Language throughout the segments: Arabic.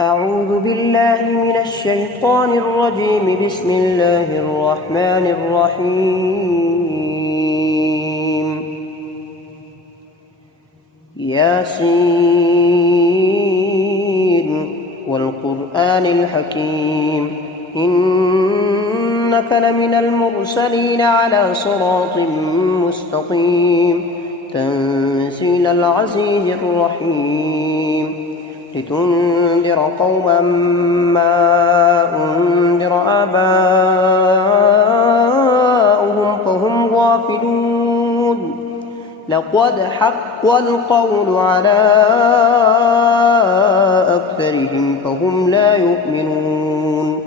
أعوذ بالله من الشيطان الرجيم. بسم الله الرحمن الرحيم. ياسين والقرآن الحكيم إنك لمن المرسلين على صراط مستقيم تنزيل العزيز الرحيم لتنذر قوما ما أنذر آباؤهم فهم غافلون. لقد حق القول على أكثرهم فهم لا يؤمنون.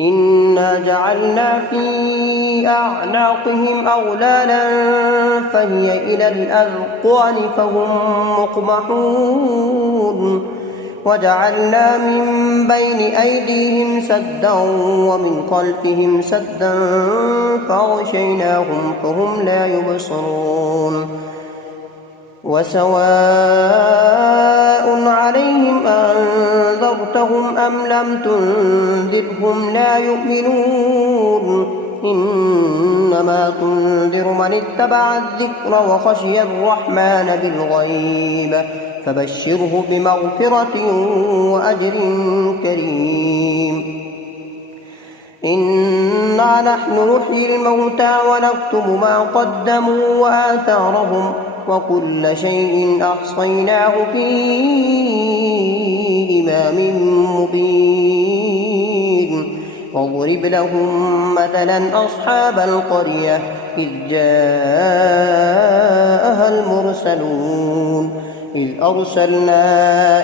إنا جعلنا في أعناقهم أغلالا فهي إلى الأذقان فهم مقمحون. وجعلنا من بين أيديهم سدا ومن خلفهم سدا فأغشيناهم فهم لا يبصرون. وسواء عليهم أنذرتهم أم لم تنذرهم لا يؤمنون. إنما تنذر من اتبع الذكر وخشي الرحمن بالغيب فبشره بمغفرة وأجر كريم. إنا نحن نحيي الموتى ونكتب ما قدموا وآثارهم وكل شيء أحصيناه في إمام مبين. واضرب لهم مثلا أصحاب القرية إذ جاءها المرسلون إذ أرسلنا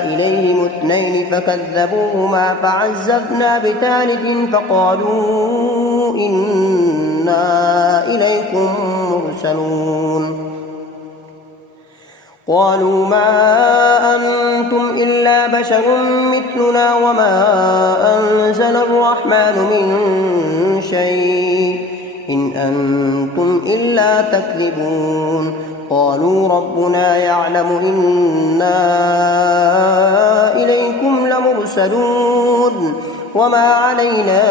إليهم 2 فكذبوهما فعززنا بثالث فقالوا إنا إليكم مرسلون. قالوا ما أنتم إلا بشر مثلنا وما أنزل الرحمن من شيء إن أنتم إلا تكذبون. قالوا ربنا يعلم إنا إليكم لمرسلون وما علينا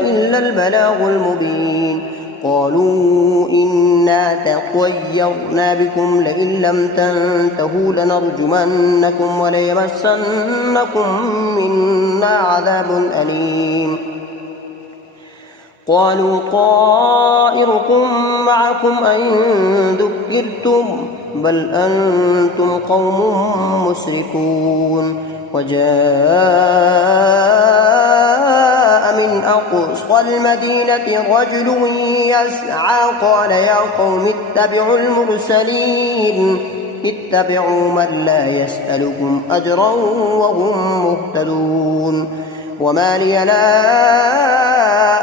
إلا البلاغ المبين. قالوا إنا تطيرنا بكم لئن لم تنتهوا لنرجمنكم وليمسنكم منا عذاب أليم. قالوا طائركم معكم أئن ذكرتم بل أنتم قوم مسرفون. وجاء من أقصى المدينة رجل يسعى قال يا قوم اتبعوا المرسلين اتبعوا من لا يسألكم أجرا وهم مهتدون. وما لي لا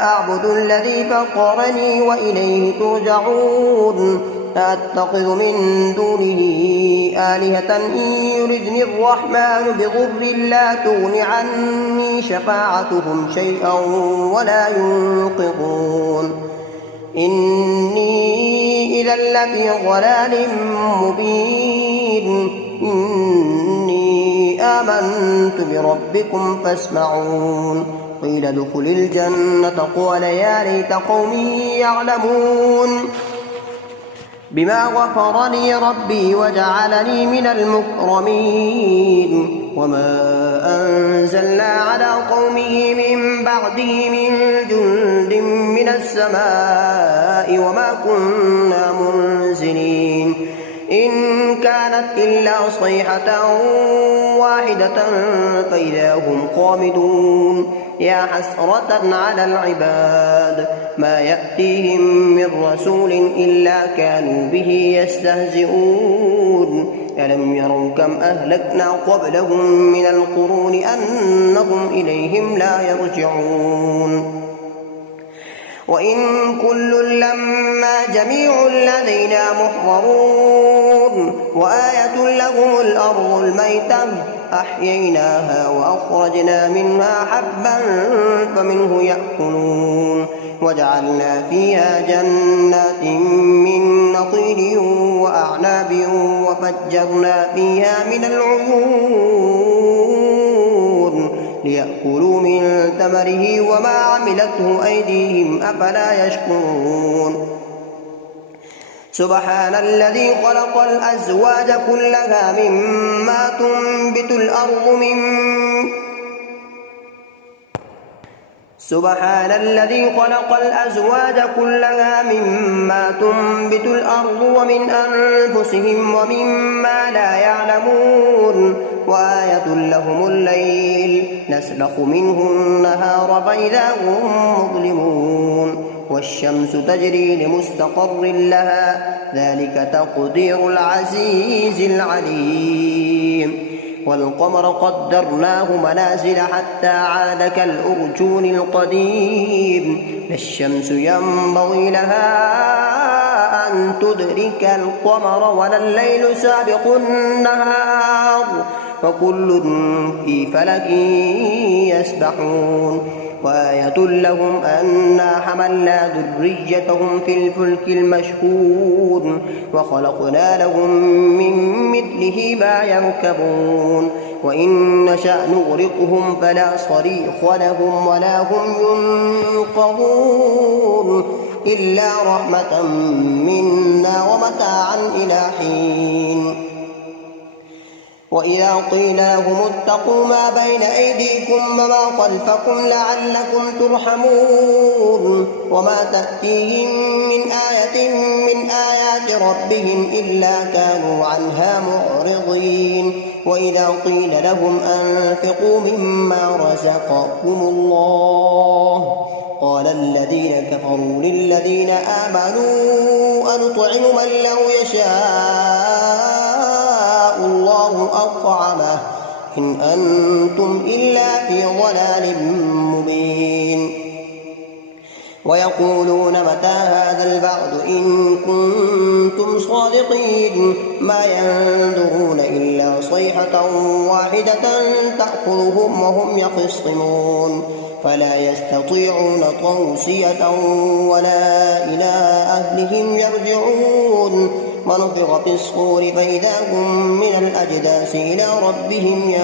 أعبد الذي فطرني وإليه ترجعون. أتخذ من دونه آلهة إن يردني الرحمن بضر لا تغن عني شفاعتهم شيئا ولا ينقذون. إني إذا لفي ضلال مبين. إني آمنت بربكم فاسمعون. قيل ادخل الجنة قال يا ليت قومي يعلمون بما غفر لي ربي وجعلني من المكرمين. وما أنزلنا على قومه من بعده من جند من السماء وما كنا منزلين. إن كانت إلا صيحة واحدة فإذا هم خامدون. يا حسرة على العباد ما يأتيهم من رسول إلا كانوا به يستهزئون. ألم يروا كم أهلكنا قبلهم من القرون أنهم إليهم لا يرجعون. وإن كل لما جميع لدينا محضرون. وآية لهم الأرض الميتة أحييناها وأخرجنا منها حبا فمنه يأكلون. وجعلنا فيها جنات من نخيل وأعناب وفجرنا فيها من العيون ثمره وما عملته أيديهم أفلا يشكرون سبحان الذي خلق الأزواج كلها مما تنبت الأرض ومن أنفسهم ومما لا يعلمون وآية لهم الليل نسلخ منه النهار فإذا هم مظلمون والشمس تجري لمستقر لها ذلك تقدير العزيز العليم والقمر قدرناه منازل حتى عاد كالأرجون القديم لا الشمس ينبغي لها أن تدرك القمر ولا الليل سابق النهار وكل في فلك يسبحون وآية لهم أنا حملنا ذريتهم في الفلك المشحون وخلقنا لهم من مثله ما يركبون وإن نشأ نغرقهم فلا صريخ لهم ولا هم ينقذون إلا رحمة منا ومتاعا إلى حين وإذا قيل لهم اتقوا ما بين أيديكم وما خلفكم لعلكم ترحمون وما تأتيهم من آية من آيات ربهم إلا كانوا عنها معرضين وإذا قيل لهم أنفقوا مما رزقكم الله قال الذين كفروا للذين آمنوا أنطعم من لو يشاء الله أطعمه إن أنتم إلا في ضلال مبين ويقولون متى هذا البعد إن كنتم صادقين ما ينظرون إلا صيحة واحدة تأخذهم وهم يخصمون فلا يستطيعون توصية ولا إلى أهلهم يرجعون ونفخ في الصور فإذا هم من الأجداث إلى ربهم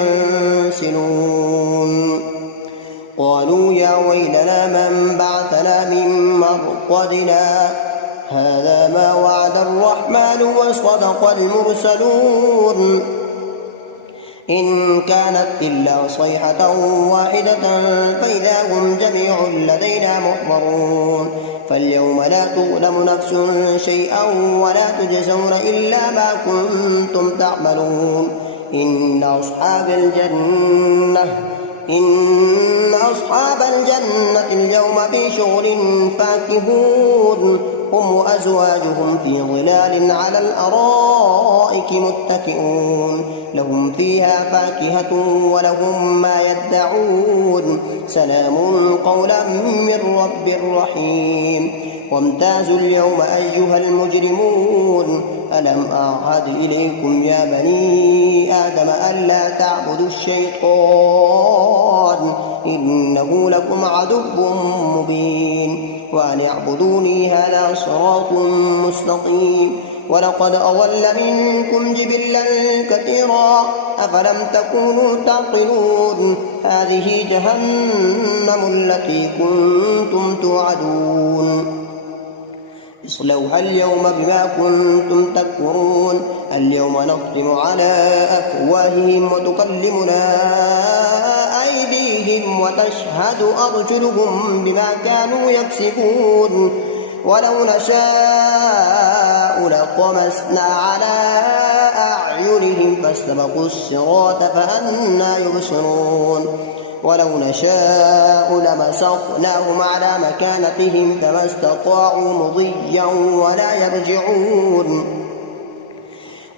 ينسلون قالوا يا ويلنا من بعثنا من مرقدنا هذا ما وعد الرحمن وصدق المرسلون إن كانت إلا صيحة واحدة فإذا هم جميع لدينا محضرون فاليوم لا تظلم نفس شيئا ولا تجزون إلا ما كنتم تعملون إن أصحاب الجنة اليوم في شغل فاكهون هم وأزواجهم في ظلال على الأرائك متكئون لهم فيها فاكهة ولهم ما يدعون سلام قولا من رب رحيم وامتازوا اليوم أيها المجرمون ألم أعهد إليكم يا بني آدم ألا تعبدوا الشيطان إنه لكم عدو مبين وأن اعبدوني هذا صراط مستقيم ولقد أضل منكم جبلا كثيرا أفلم تكونوا تعقلون هذه جهنم التي كنتم توعدون اصلوها اليوم بما كنتم تكفرون اليوم نختم على أفواههم وتكلمنا أيديهم وتشهد أرجلهم بما كانوا يكسبون ولو نشاء لطمسنا على أعينهم فاستبقوا الصراط فأنى يبصرون ولو نشاء لمسخناهم على مكانتهم فما استطاعوا مضيا ولا يرجعون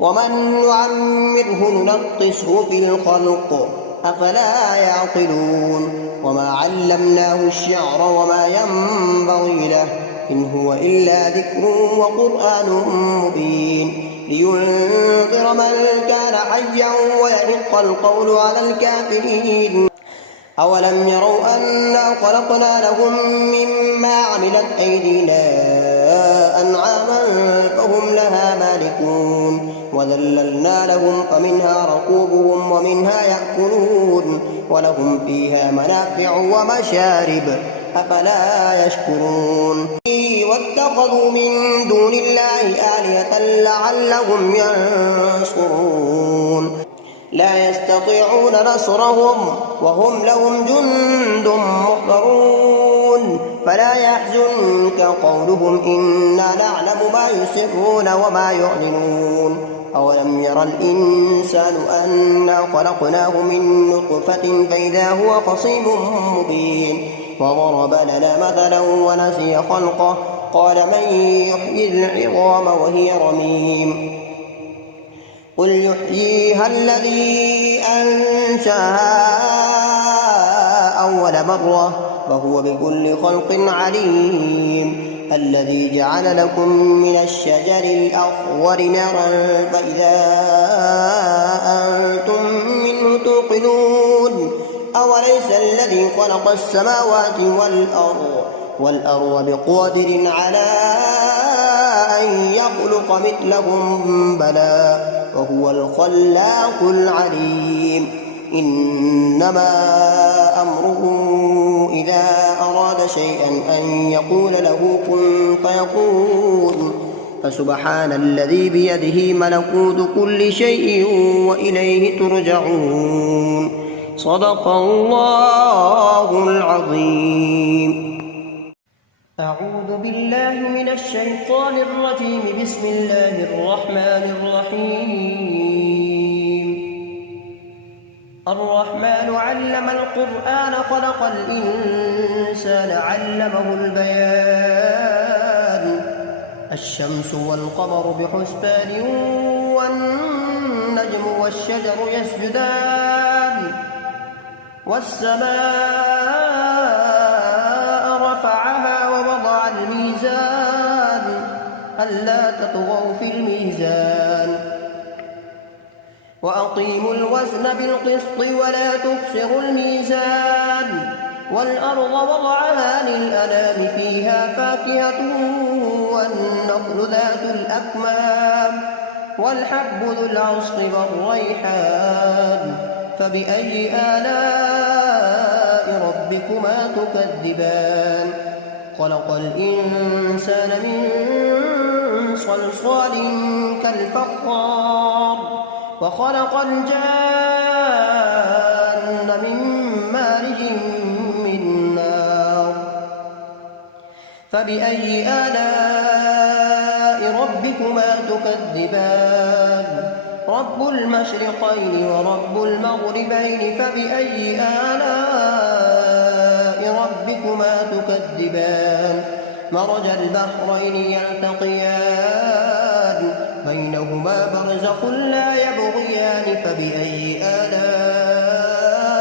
ومن نعمره ننقصه في الخلق أفلا يعقلون وما علمناه الشعر وما ينبغي له إن هو إلا ذكر وقرآن مبين لينذر من كان حيا ويحق القول على الكافرين أولم يروا أنا خلقنا لهم مما عملت أيدينا أنعاما فهم لها مالكون وذللنا لهم فمنها ركوبهم ومنها يأكلون ولهم فيها منافع ومشارب أفلا يشكرون واتخذوا من دون الله آلهة لعلهم ينصرون لا يستطيعون نصرهم وهم لهم جند محضرون فلا يحزنك قولهم إنا نعلم ما يسرون وما يعلنون أولم ير الإنسان أنا خلقناه من نطفة فإذا هو خصيم مبين وضرب لنا مثلا ونسي خلقه قال من يحيي العظام وهي رميم قل يحييها الذي أنشأها أول مرة وهو بكل خلق عليم الذي جعل لكم من الشجر الأخضر نارا فإذا أنتم منه توقدون أوليس الذي خلق السماوات والأرض بقادر على أن يخلق مثلهم بلى وهو الخلاق العليم إنما أمره إذا أراد شيئا أن يقول له كن فيكون فسبحان الذي بيده ملكوت كل شيء وإليه ترجعون صدق الله العظيم. أعوذ بالله من الشيطان الرجيم بسم الله الرحمن الرحيم الرحمن علم القرآن خلق الإنسان علمه البيان الشمس والقمر بحسبان والنجم والشجر يسجدان والسماء رفعها ووضع الميزان ألا تطغوا في الميزان وأقيموا الوزن بالقسط ولا تخسروا الميزان والأرض وضعها للأنام فيها فاكهة والنخل ذات الأكمام والحب ذو العصف والريحان فبأي آلاء ربكما تكذبان خلق الإنسان من صلصال كالفخار وخلق الجان من مارج من نار فبأي آلاء ربكما تكذبان رب المشرقين ورب المغربين فبأي آلاء ربكما تكذبان مرج البحرين يلتقيان بينهما برزخ لا يبغيان فبأي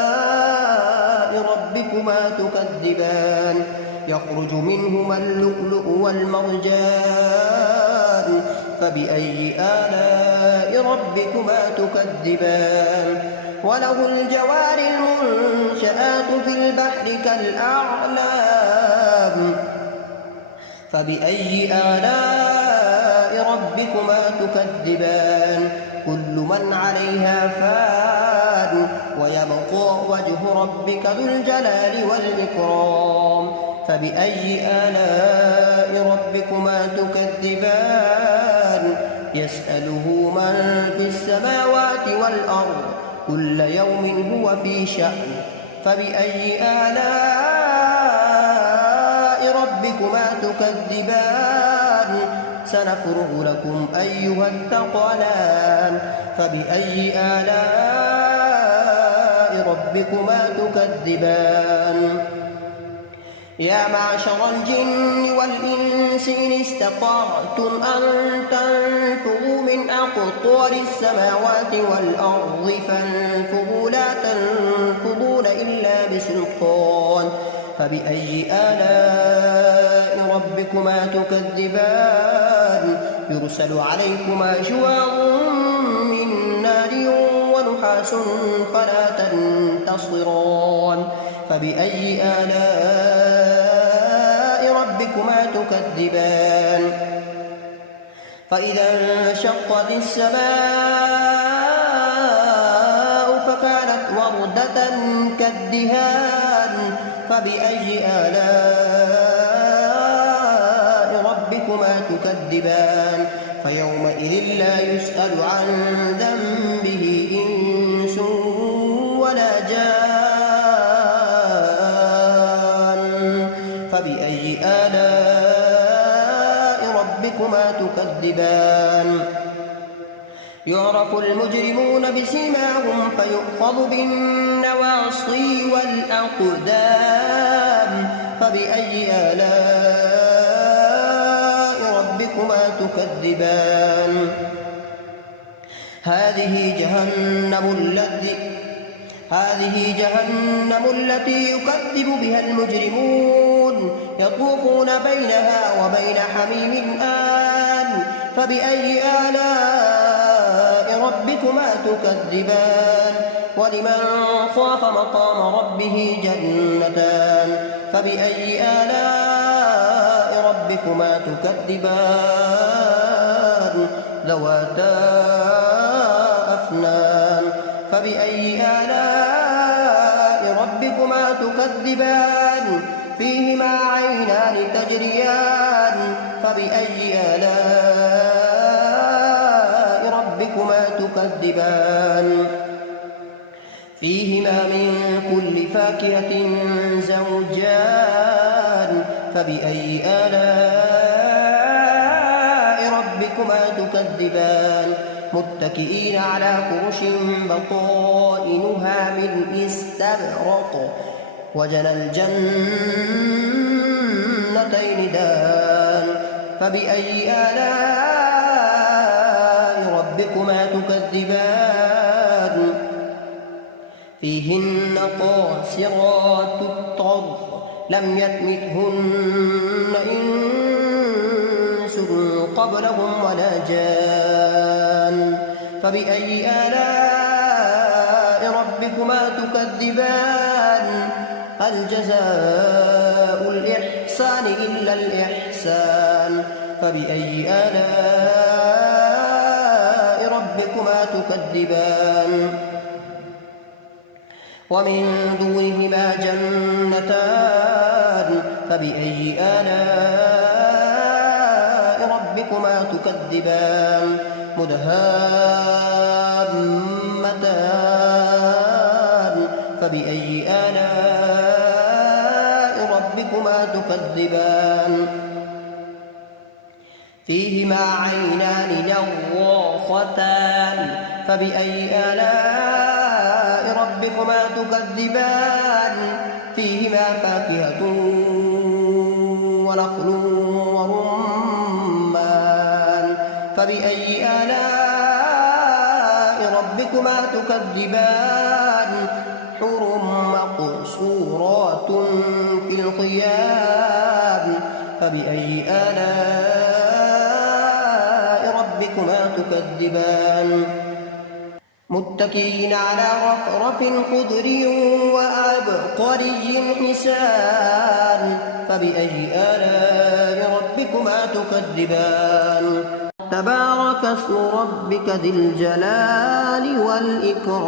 آلاء ربكما تكذبان يخرج منهما اللؤلؤ والمرجان فبأي آلاء ربكما تكذبان وله الجوار المنشآت في البحر كالأعلام فبأي آلاء ربكما تكذبان كل من عليها فان ويبقى وجه ربك ذو الجلال والإكرام فبأي آلاء ربكما تكذبان يسأله من في السماوات والأرض كل يوم هو في شأن فبأي آلاء ربكما تكذبان سنفرغ لكم أيها الثقلان فبأي آلاء ربكما تكذبان يا معشر الجن والإنس إن استطعتم أن تنفذوا من أقطار السماوات والأرض فانفذوا لا تنفذون إلا بسلطان فبأي آلاء ربكما تكذبان يرسل عليكما شواظ من نار ونحاس فلا تنتصران فبأي آلاء ربكما تكذبان فإذا انشقت السماء فكانت وردة كالدهان فبأي آلاء ربكما تكذبان فيومئذ لا يسأل عن ذنبه إنس ولا جان فبأي آلاء ربكما تكذبان يعرف المجرمون بسيماهم فيؤخذ بالنواصي والأقدام فبأي آلاء ربكما تكذبان هذه جهنم التي يكذب بها المجرمون يطوفون بينها وبين حميم آن فبأي آلاء ربكما تكذبان ولمن خاف مقام ربه جنتان فبأي آلاء ربكما تكذبان ذواتا أفنان فبأي آلاء ربكما تكذبان فيهما عينان تجريان فبأي آلاء ربكما تكذبان فيهما من كل فاكهة زوجان فبأي آلاء ربكما تكذبان متكئين على فرش بطائنها من استبرق وجنى الجنتين دان فبأي آلاء ربكما تكذبان فيهن قاصرات الطرف لم يطمثهن إنس قبلهم ولا جان فبأي آلاء ربكما تكذبان هل جزاء الإحسان إلا الإحسان فبأي آلاء ربكما تكذبان ومن دونهما جنتان فبأي آلاء ربكما تكذبان مدهامتان فبأي آلاء ربكما تكذبان فيهما عينان نضاختان فبأي آلاء ربكما تكذبان فيهما فاكهة ونخل ورمان فبأي آلاء ربكما تكذبان حور مقصورات في الخيام فبأي آلاء ربكما تكذبان متكئين على رفرف خضر وعبقري حسان فبأي آلاء ربكما تكذبان تبارك اسم ربك ذي الجلال والإكرام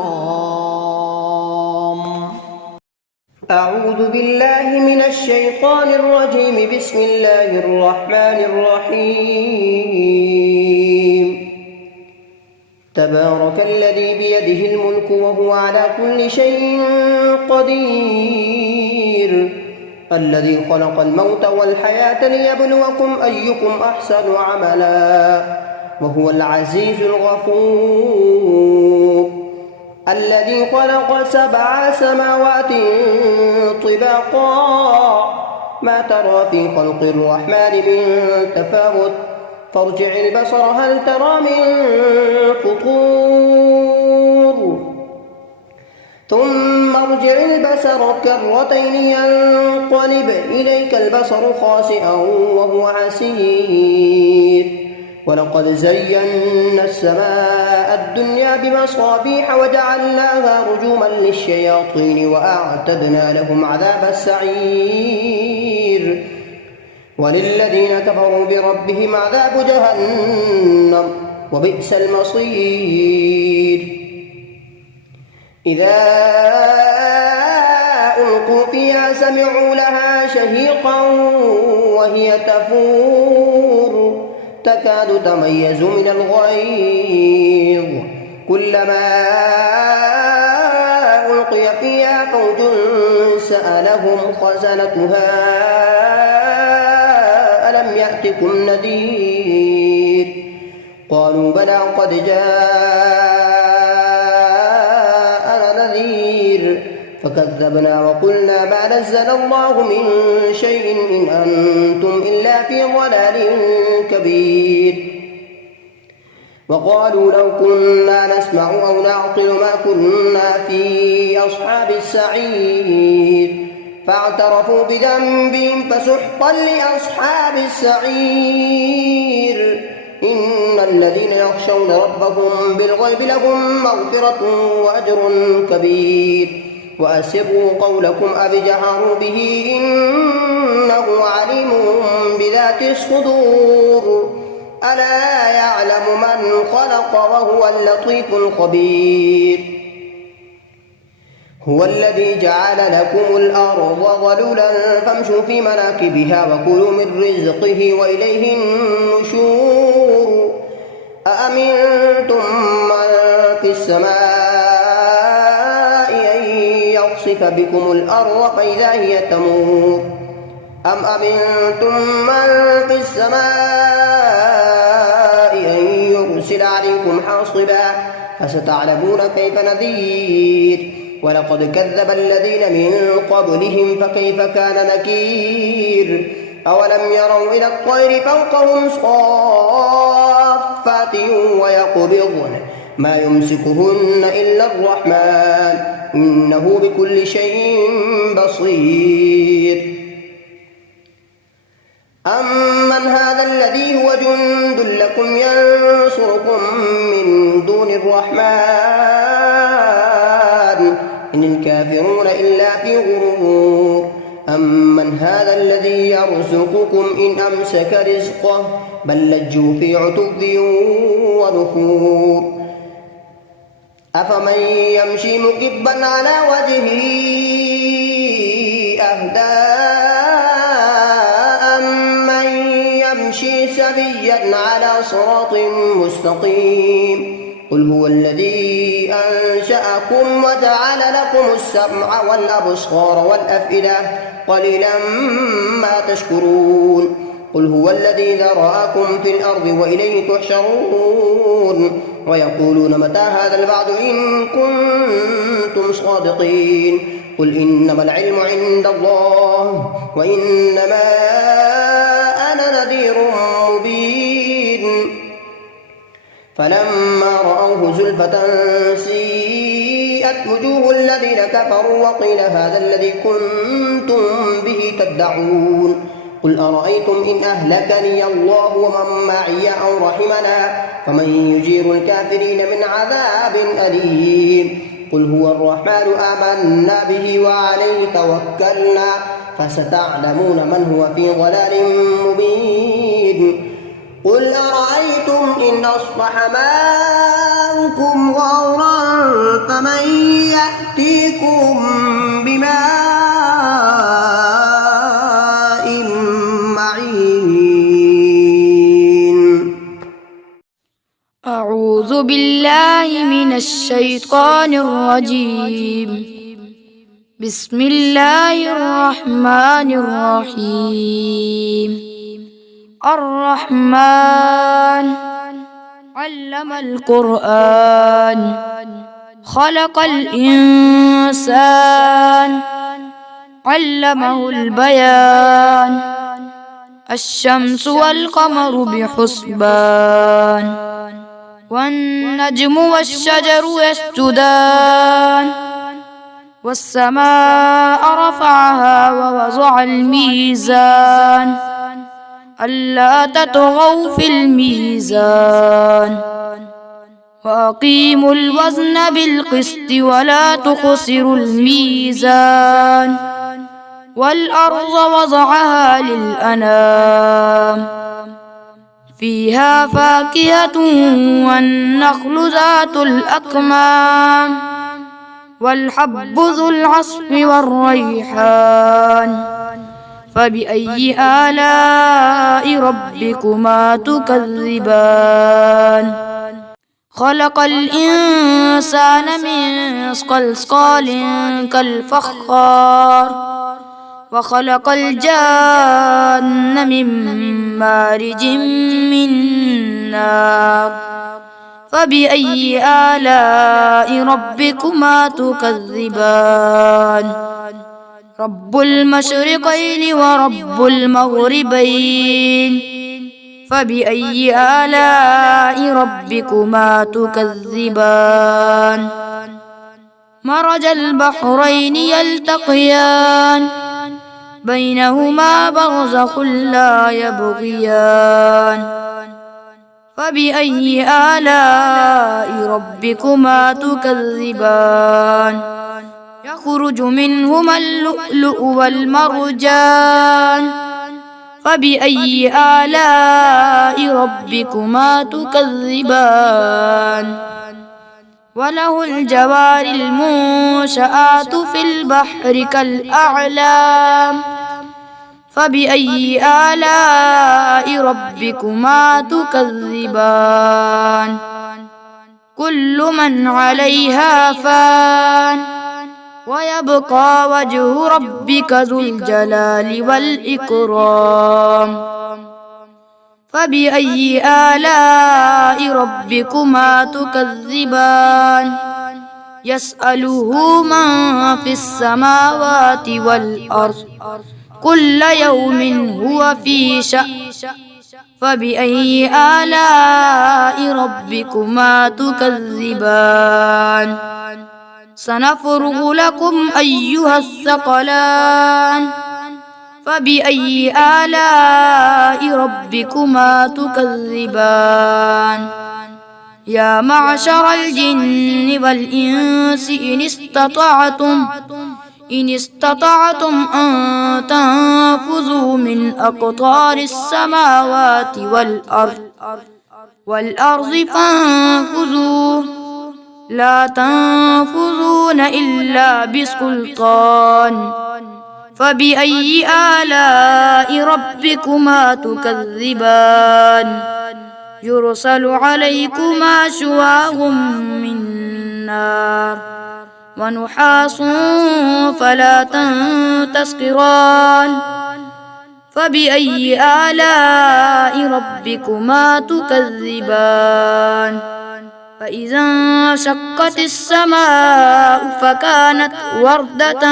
أعوذ بالله من الشيطان الرجيم بسم الله الرحمن الرحيم تبارك الذي بيده الملك وهو على كل شيء قدير الذي خلق الموت والحياة ليبلوكم أيكم أحسن عملا وهو العزيز الغفور الذي خلق 7 سماوات طباقا ما ترى في خلق الرحمن من تفاوت فارجع البصر هل ترى من فطور ثم ارجع البصر كرتين ينقلب إليك البصر خاسئا وهو حسير ولقد زينا السماء الدنيا بمصابيح وجعلناها رجوما للشياطين وأعتدنا لهم عذاب السعير وللذين كفروا بربهم عذاب جهنم وبئس المصير إذا ألقوا فيها سمعوا لها شهيقا وهي تفور تكاد تميز من الغيظ كلما ألقي فيها فوج سألهم خزنتها ألم يأتكم نذير قالوا بلى قد جاءنا نذير فكذبنا وقلنا ما نزل الله من شيء إن أنتم إلا في ضلال كبير وقالوا لو كنا نسمع أو نعقل ما كنا في أصحاب السعير فاعترفوا بذنبهم فسحقا لأصحاب السعير إن الذين يخشون ربهم بالغيب لهم مغفرة وأجر كبير وأسروا قولكم أو اجهروا به إنه عليم بذات الصدور ألا يعلم من خلق وهو اللطيف الخبير هو الذي جعل لكم الأرض ظلولا فامشوا في مناكبها وكلوا من رزقه وإليه النشور أأمنتم من في السماء أن يخسف بكم الأرض فإذا هي تمور أم أمنتم من في السماء أن يرسل عليكم حاصبا فستعلمون كيف نذير ولقد كذب الذين من قبلهم فكيف كان نكير أولم يروا إلى الطير فوقهم صافات ويقبضن ما يمسكهن إلا الرحمن إنه بكل شيء بصير أمن هذا الذي هو جند لكم ينصركم من دون الرحمن إن الكافرون إلا في غرور أمن هذا الذي يرزقكم إن أمسك رزقه بل لجوا في عتب ونفور أفمن يمشي مكبا على وجهه أهدى أمن يمشي سويا على صراط مستقيم قل هو الذي أنشأكم وجعل لكم السمع والأبصار والأفئدة قليلا ما تشكرون قل هو الذي ذرأكم في الأرض وإليه تحشرون ويقولون متى هذا الوعد إن كنتم صادقين قل إنما العلم عند الله وإنما أنا نذير مبين فلما رأوه زلفة سيئت وجوه الذين كفروا وقيل هذا الذي كنتم به تدعون قل أرأيتم إن أهلكني الله ومن معي أو رحمنا فمن يجير الكافرين من عذاب أليم قل هو الرحمن آمنا به وعليه توكلنا فستعلمون من هو في ضلال مبين قل أرأيتم إن أصبح ماؤكم غورا فمن يأتيكم بماء معين أعوذ بالله من الشيطان الرجيم بسم الله الرحمن الرحيم الرحمن علم القرآن خلق الإنسان علمه البيان الشمس والقمر بحسبان والنجم والشجر يسجدان والسماء رفعها ووضع الميزان ألا تطغوا في الميزان وأقيموا الوزن بالقسط ولا تخسروا الميزان والأرض وضعها للأنام فيها فاكهة والنخل ذات الأكمام والحب ذو العصف والريحان. فبأي آلاء ربكما تكذبان؟ خلق الإنسان من صلصال كالفخار وخلق الجان من مارج من نار. فبأي آلاء ربكما تكذبان؟ رب المشرقين ورب المغربين. فبأي آلاء ربكما تكذبان؟ مرج البحرين يلتقيان بينهما برزخ لا يبغيان. فبأي آلاء ربكما تكذبان؟ يخرج منهما اللؤلؤ والمرجان. فبأي آلاء ربكما تكذبان؟ وله الجوار المنشآت في البحر كالأعلام. فبأي آلاء ربكما تكذبان؟ كل من عليها فان ويبقى وجه ربك ذو الجلال والإكرام. فبأي آلاء ربكما تكذبان؟ يسأله من في السماوات والأرض كل يوم هو في شأن. فبأي آلاء ربكما تكذبان؟ سنفرغ لكم أيها الثقلان. فبأي آلاء ربكما تكذبان؟ يا معشر الجن والإنس إن استطعتم أن تنفذوا من أقطار السماوات والأرض فانفذوا لا تنفذون إلا بسلطان. فبأي آلاء ربكما تكذبان؟ يرسل عليكما شواظ من نار ونحاس فلا تنتصران. فبأي آلاء ربكما تكذبان؟ فإذا انشقت السماء فكانت وردة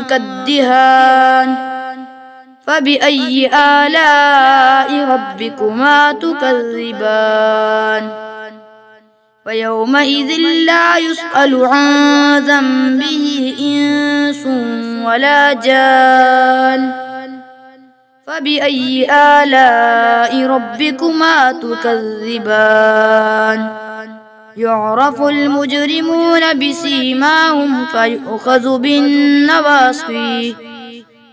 كالدهان. فبأي آلاء ربكما تكذبان؟ ويومئذ لا يسأل عن ذنبه إنس ولا جان. فبأي آلاء ربكما تكذبان؟ يعرف المجرمون بسيماهم فيؤخذ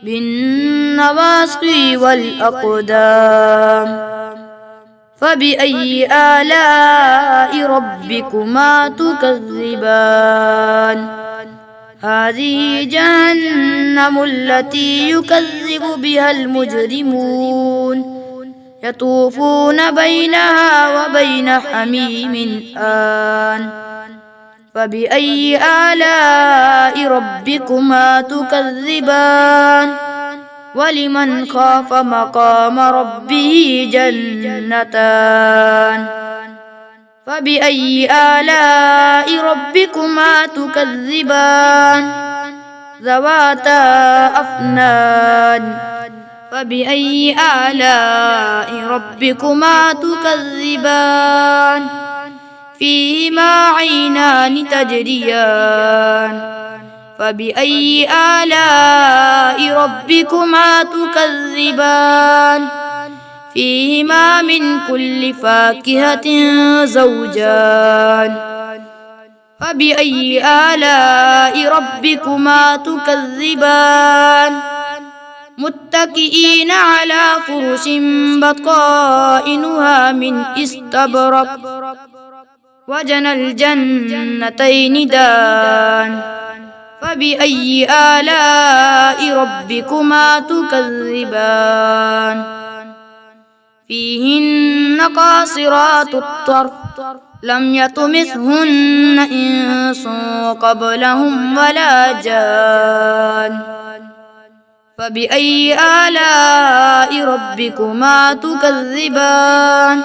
بالنواصي والأقدام. فبأي آلاء ربكما تكذبان؟ هذه جهنم التي يكذب بها المجرمون يطوفون بينها وبين حميم آن. فبأي آلاء ربكما تكذبان؟ ولمن خاف مقام ربه جنتان. فبأي آلاء ربكما تكذبان؟ ذواتا أفنان. فبأي آلاء ربكما تكذبان؟ فيهما عينان تجريان. فبأي آلاء ربكما تكذبان؟ فيهما من كل فاكهة زوجان. فبأي آلاء ربكما تكذبان؟ متكئين على فرش بطائنها من استبرق وجنى الجنتين دان. فبأي آلاء ربكما تكذبان فيهن قاصرات الطرف لم يطمثهن إنس قبلهم ولا جان فبأي آلاء ربكما تكذبان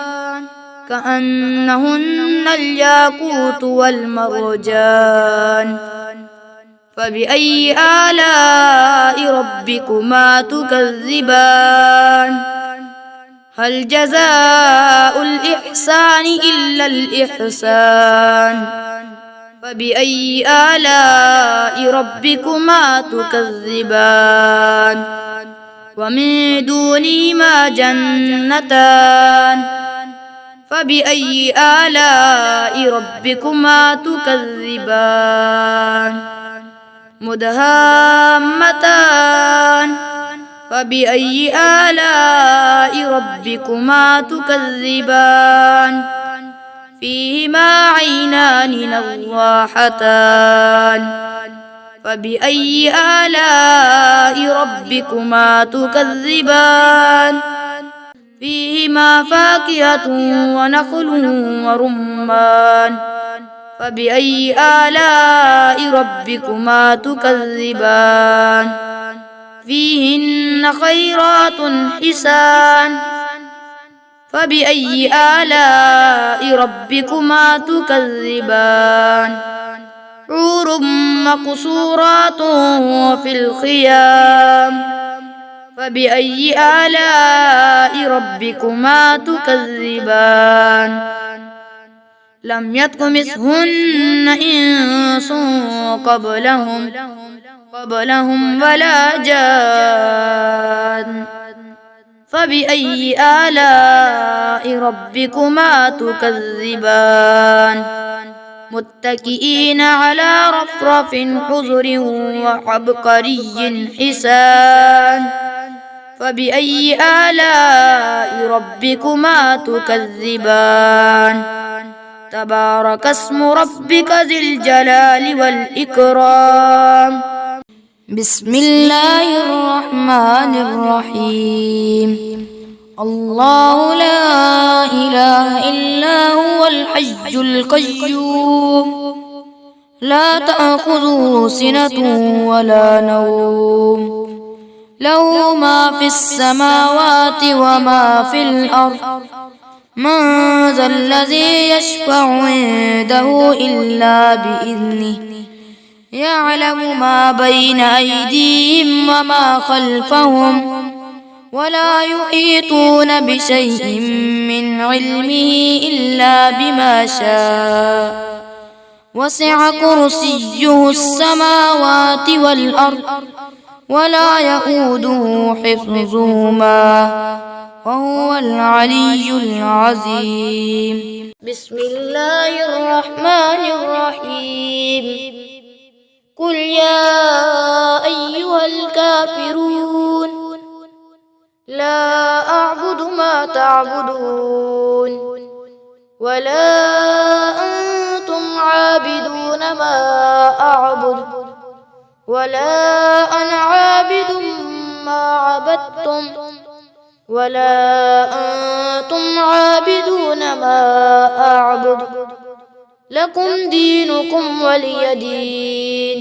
كأنهن الياقوت والمرجان فبأي آلاء ربكما تكذبان هل جزاء الإحسان إلا الإحسان فبأي آلاء ربكما تكذبان ومن دونهما جنتان فبأي آلاء ربكما تكذبان مدهامتان فبأي آلاء ربكما تكذبان فيهما عينان نضاحتان فبأي آلاء ربكما تكذبان فيهما فاكهة ونخل ورمان فبأي آلاء ربكما تكذبان فيهن خيرات حسان فبأي آلاء ربكما تكذبان حور مقصورات في الخيام فبأي آلاء ربكما تكذبان لم يطمثهن إنس قبلهم ولا جان فبأي آلاء ربكما تكذبان متكئين على رفرف خضر وعبقري حسان فبأي آلاء ربكما تكذبان تبارك اسم ربك ذي الجلال والإكرام بسم الله الرحمن الرحيم الله لا إله إلا هو الحي القيوم لا تأخذه سنة ولا نوم له ما في السماوات وما في الأرض من ذا الذي يشفع عنده إلا بإذنه يعلم ما بين أيديهم وما خلفهم ولا يحيطون بشيء من علمه إلا بما شاء وسع كرسيه السماوات والأرض ولا يئوده حفظهما وهو العلي العظيم بسم الله الرحمن الرحيم قل يا أيها الكافرون لا أعبد ما تعبدون ولا أنتم عابدون ما أعبد ولا أنا عابد ما عبدتم ولا أنتم عابدون ما أعبد لكم دينكم ولي دين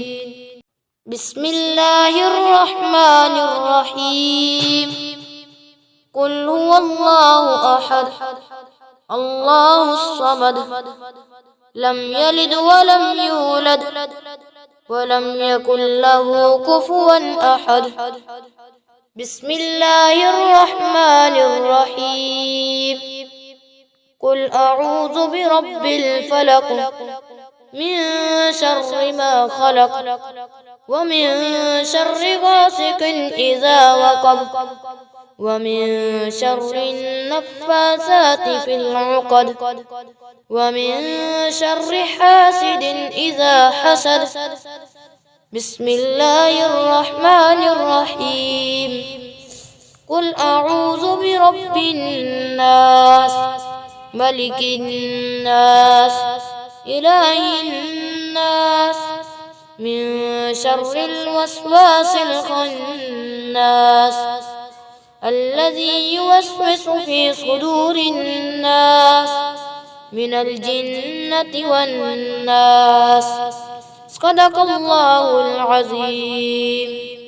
بسم الله الرحمن الرحيم قل هو الله أحد الله الصمد لم يلد ولم يولد ولم يكن له كفوا أحد بسم الله الرحمن الرحيم قل أعوذ برب الفلق من شر ما خلق ومن شر غاسق إذا وقب ومن شر النفاثات في العقد ومن شر حاسد إذا حسد بسم الله الرحمن الرحيم قل أعوذ برب الناس ملك الناس إله الناس من شر الوسواس الخناس الذي يوسوس في صدور الناس من الجنة والناس. صدق الله العظيم.